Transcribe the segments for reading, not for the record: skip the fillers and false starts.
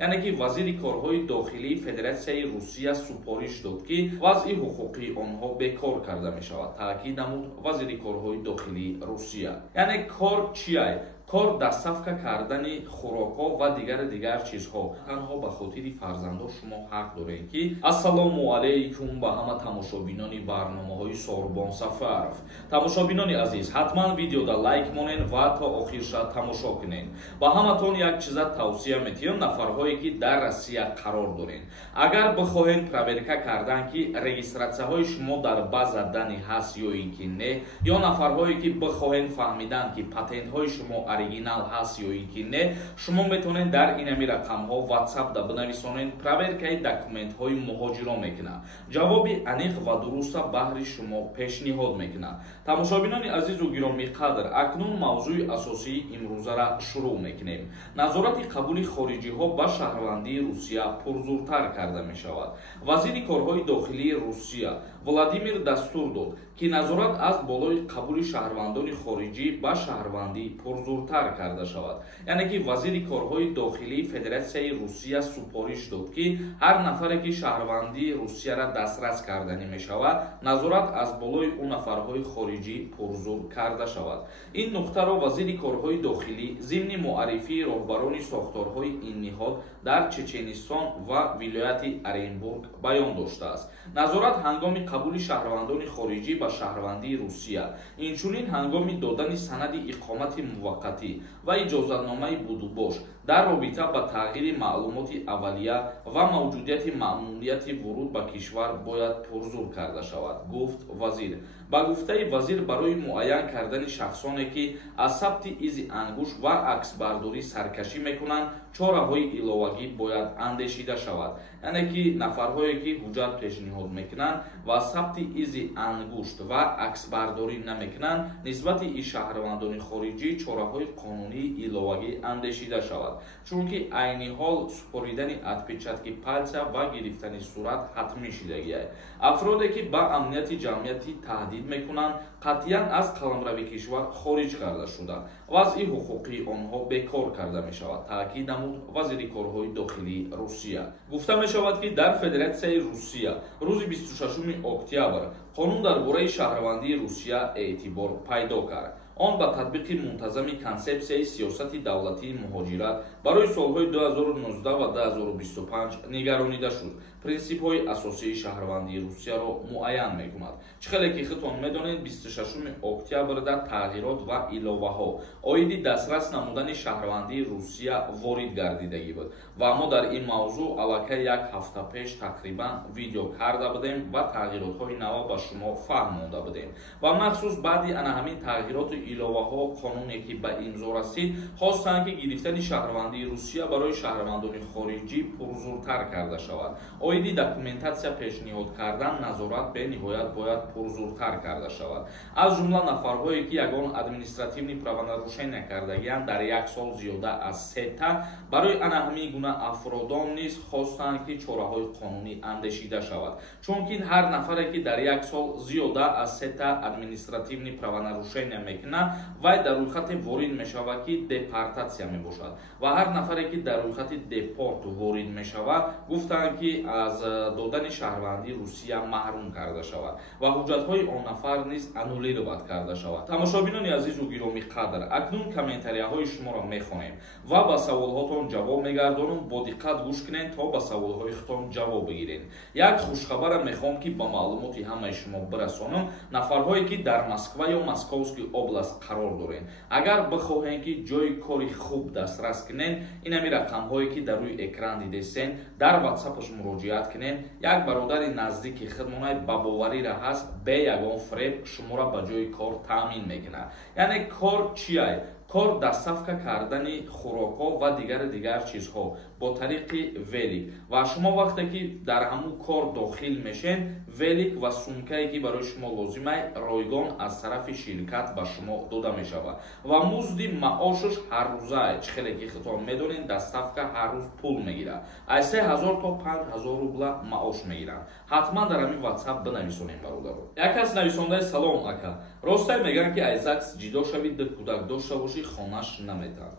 яъне ки вазири корҳои дохилии Федератсияи Русия супориш дод ки вазъи ҳуқуқи онҳо бекор карда мешавад, таъкид намуд вазири корҳои дохилии Русия. яъне кор чияй? кор дастсафка кардани хӯрокҳо ва дигар чизҳо. танҳо ба хотири фарзандо шумо ҳақ доред ки ассалому алайкум ба ҳама тамошобинони барномаҳои Сорбон Сафаров. Тамошобинони азиз, ҳатман видеода лайк монен ва то охирша тамошо кунед. ба ҳаматон як чиза тавсия метиҳам, нафарҳое ки дар Россия қарор доред. агар бихоҳед проверка кардан ки регистратсияҳои шумо дар база дани ҳаст ё ин ки не, ё нафарҳое ки бихоҳед фаҳмидан ки патентҳои шумо оригинал ҳаст ё ин ки не, шумо метавонед дар инами рақамҳо WhatsApp да бинависонед, проверкаи документҳои муҳоҷиро мекунад. ҷавоби аниқ ва дуруста баҳри шумо пешниҳод мекунад. тамошобинони азизу гиромӣ қадр, акнун мавзӯи асосии имрӯзара шурӯъ мекунем. назорати қабули хориҷиҳо ба шаҳрвандии Русия пурзуртар карда мешавад. вазири корҳои дохилии Русия Владимир дастур дод ки назорат аз болои қабули шаҳрвандони хориҷӣ ба шаҳрвандӣ пурзуртар карда шавад. яъне ки вазири корҳои дохилии Федератсияи Русия супориш дод ки ҳар нафаре ки шаҳрвандии Русияра дастрас карданӣ мешавад, назорат аз болои ӯ нафарҳои хориҷӣ пурзур карда шавад. ин нуқтаро вазири корҳои дохилӣ зимни муаррифии роҳбарони сохторҳои ин ниҳод дар Чеченистон ва вилояти Оренбург баён доштааст. назорат ҳангоми қабули шаҳрвандони хориҷӣ ба шаҳрвандии Русия, инчунин ҳангоми додани санади иқомати муваққатӣ ва иҷозатномаи будубош дар робита ба тағйири маълумоти аввалия ва мавҷудияти маъмурияти вуруд ба кишвар бояд пурзур карда шавад, гуфт вазир. ба гуфтаи вазир, барои муайян кардани шахсоне ки аз сабти изи ангуш ва аксбардорӣ саркашӣ мекунанд, чораҳои иловагӣ бояд андешида шавад. яъне ки нафарҳое ки ҳуҷҷат пешниҳод мекунанд ва сабти изи ангушт ва аксбардорӣ намекунанд, нисбати ин шаҳрвандони хориҷӣ чораҳои қонунии иловагӣ андешида шавад, чунки айни ҳол супоридани отпечатки пальца ва гирифтани сурат ҳатмӣ шудагиаст. афроде ки ба амнияти ҷамъиятӣ таҳдид мекунанд, қатъиян аз қаламрави кишвар хориҷ карда шуда, вазъи ҳуқуқи онҳо бекор карда мешавад, таъкид намуд вазири корҳои дохилии Русия. гуфта мешавад ки дар Федератсияи Русия рӯзи 26 октябр қонун дар бораи шаҳрвандии Русия эътибор пайдо кард. он ба татбиқи мунтазами консепсияи сиёсати давлатии муҳоҷират барои солҳои 2019 ва 2025 нигаронида шуд. принсипҳои асосии шаҳрвандии Русияро муайян мекунад. чӣ хеле ки худтон медонед, 26 октябрда тағйирот ва иловаҳо оиди дастрас намудани шаҳрвандии Русия ворид гардидагӣ буд ва мо дар ин мавзӯъ аллакай як ҳафта пеш тақрибан видео карда будем ва тағйиротҳои нав ба шумо фаҳм монда будем. ва махсус баъди ана ҳамин тағйироту иловаҳо қонуне ки ба имзо расид, хостанд ки гирифтани шаҳрвандии Русия барои шаҳрвандони хориҷӣ пурзуртар карда шавад. оиди документатсия пешниҳод кардан назорат бениҳоят бояд пурзуртар карда шавад. аз ҷумла нафарҳое ки ягон административни правонарушения кардагианд дар як сол зиёда аз 3 та, барои ана ҳамин гуна афродон низ хостанд ки чораҳои қонунӣ андешида шавад, чунки ҳар нафаре ки дар як сол зиёда аз 3 та административни правонарушения мекунад, вай дар рӯйхати ворид мешавад ки депортатсия мебошад ва ҳар нафаре ки дар рӯйхати депорт ворид мешавад, гуфтанд ки аз додани шаҳрвандии Русия маҳрум карда шавад ва ҳуҷҷатҳои он нафар низ аннулировад карда шавад. тамошобинони азизу гиромӣ қадр, акнун комментарияҳои шуморо мехонем ва ба саволҳотон ҷавоб мегардонам. бо диққат гӯш кунед то ба саволҳои худтон ҷавоб бигиред. як хушхабара мехоҳам ки ба маълумоти ҳамаи шумо бирасонам. нафарҳое ки дар Москва ё Московский област қарор доред, агар бихоҳед ки ҷои кори хуб дастрас кунед, инами рақамҳое ки дар рӯи экран дидесен дар WhatsApp-аш муроҷиат кунед. як бародари наздики худмонаи ба боварира ҳаст, бе ягон фреб шуморо ба ҷои кор таъмин мекунад. яъне кор чияй? кор дастсафка кардани хӯрокҳо ва дигар чизҳо бо тариқи велик ва шумо вақте ки дар ҳамун кор дохил мешед, велик ва сумкае ки барои шумо лозимай ройгон аз тарафи ширкат ба шумо дода мешавад ва музди маошаш ҳаррӯзае. чӣ хеле ки худтон медонед, дастсафка ҳар рӯз пул мегирад. аз 3000 то 5000 рубла маош мегиранд. ҳатман дар ҳамин WhatsApp бинависонем бародаро. як кас нависондаи салом ака, ростай мегӯянд ки аз ЗАГС ҷидо шавид, ду кӯдак дошта бошӣ, хонаш наметавад.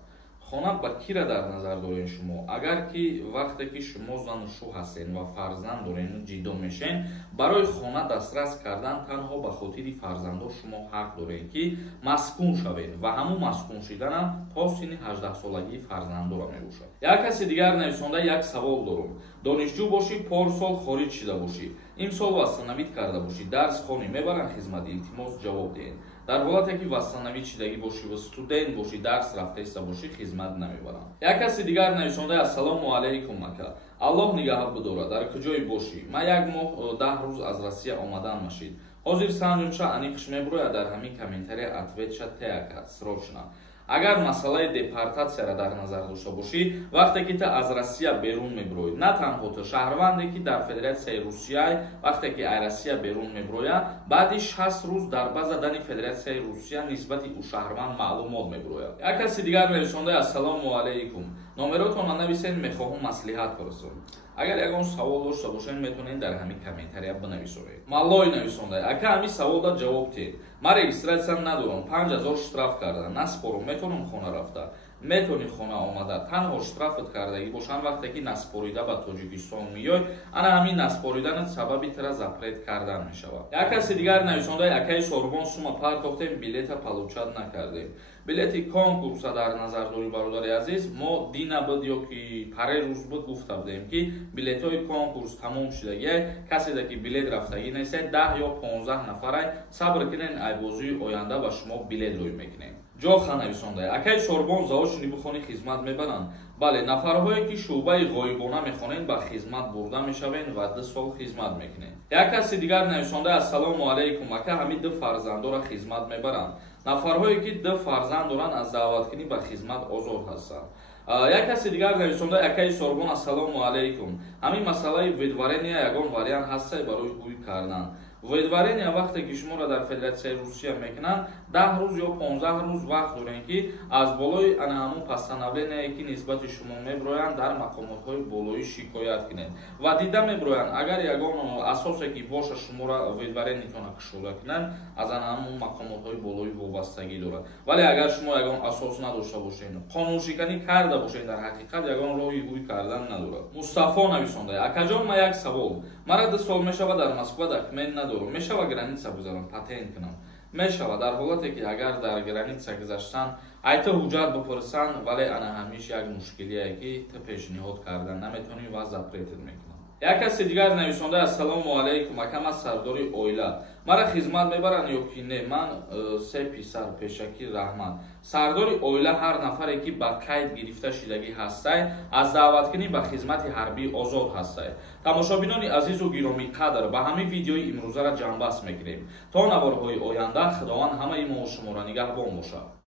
хона ба кира дар назар дорен шумо? Агар ки вақте ки шумо зану шӯ ҳастен ва фарзанд дорен ҷидо мешен, барои хона дастрас кардан танҳо ба хотири фарзандо шумо ҳақ дорен ки маскун шавед ва ҳамун маскун шиданам то синни 18-солагии фарзандора мебошад. Як каси дигар нависонда як савол дорум. Донишҷӯ бошӣ, порсол хориҷ шуда бошӣ, имсол вастанавид карда бошӣ, дарс хонӣ, мебаранд хизмат, илтимос ҷавоб диҳед. Дар ҳолате ки вастанавид шидагӣ бошӣ ва студент бошӣ, дарс рафтаиста бошӣ, хизмат намебаранд. Як каси дигар нависонда ассалому алайкум ака. Аллоҳ нигаҳат бидорад, дар куҷое бошӣ? Ман як моҳ 10 рӯз аз Россия омадан машид. Ҳозир санҷумша аниқш меброяд дар ҳамин комментария ответша теака срочно. Агар масъалаи депортатсияро дар назар дошта бошӣ, вақте ки та аз Россия берун меброӣ, на танҳо то шаҳрванде ки дар Федератсияи Русия, вақте ки аз Россия берун меброяд, баъди 60 рӯз дар база дани Федератсияи Русия нисбати ӯ шаҳрванд маълумот меброяд. Як каси дигар нависонда ассалому алайкум. Номеротонро нависед, мехоҳам маслиҳат пурсам. Агар ягон савол дошта бошед, метавонед дар ҳамин комментария бинависонед. Маллой нависонда, ака ҳамин саволда ҷавоб диҳед. Ман регистратсия надорам, 5000 штраф карда, наспорам, метавонам хона рафта. Метавони хона омада, танҳо штрафат кардагӣ бошанд, вақте ки наспорида ба Тоҷикистон меёй, ана ҳамин наспориданат сабаби тира запрет кардан мешавад. Як каси дигар нависонда, акаи Сорбон сума партохтем, билета получат накардем. Билети конкурса дар назар дорӣ бародари азиз, мо дина буд ё ки паре рӯз буд гуфта будем ки билетҳои конкурс тамом шудагиай, каседа ки билет рафтагӣ нестед, 10 ё 15 нафарай сабр кунен, айбозии оянда ба шумо билет рӯй мекунем. ҷоха нависонда, акаи Сорбон заочни бихони хизмат мебаранд. бале, нафарҳое ки шӯъбаи ғоибона мехонанд ба хизмат бурда мешаванд ва 2 сол хизмат мекунанд. Як каси дигар нависонда ассалому алайкум ака, ҳамин 2 фарзандора хизмат мебаранд. Нафарҳое ки 2 фарзанд доранд аз даъваткунӣ ба хизмат озод ҳастанд. Як каси дигар нависонда акаи Сорбон ассалому алайкум. Ҳамин масъалаи ведварения ягон вариант ҳастае барои гӯй кардан. Ведварения вақте ки шуморо дар Федератсияи Русия мекунанд, 10 рӯз ё 15 рӯз вақт дорем ки аз болои ана ҳамун постановление ки нисбати шумо меброянд дар мақомотҳои болоӣ шикоят кунед ва дида меброянд, агар ягон асосе ки боша шуморо ведварениятона кушода кунанд, аз ана ҳамун мақомотҳои болоӣ вобастагӣ дорад. Вале агар шумо ягон асос надошта бошед, қонуншиканӣ карда бошед, дар ҳақиқат ягон роҳи гӯй кардан надорад. Мустафо нависонда, акаҷон, ман як савол. Мара 2 сол мешавад дар Москва документ надорам. Мешава граница гузарам, патент кунам. Мешава дар ҳолате ки агар дар граница гузаштан айта ҳуҷҷат бипурсанд, вале ана ҳамиш як мушкилие ки ту пешниҳод карда наметавонӣ ва запретед мекунад. Як каси дигар нависонда ассалому алайкум ака, ман сардори оила. Мара хизмат мебаранд ё ки не? Ман 3 писар, пешакӣ раҳмат. Сардори оила ҳар нафаре ки ба қайд гирифта шидагӣ ҳастай, аз даъваткунӣ ба хизмати ҳарбӣ озод ҳастай. Тамошобинони азизу гиромӣ қадр, ба ҳамин видеои имрӯзара ҷамъбаст мекунем. То наварҳои оянда, худованд ҳамаи мо шуморо нигаҳбон бошад.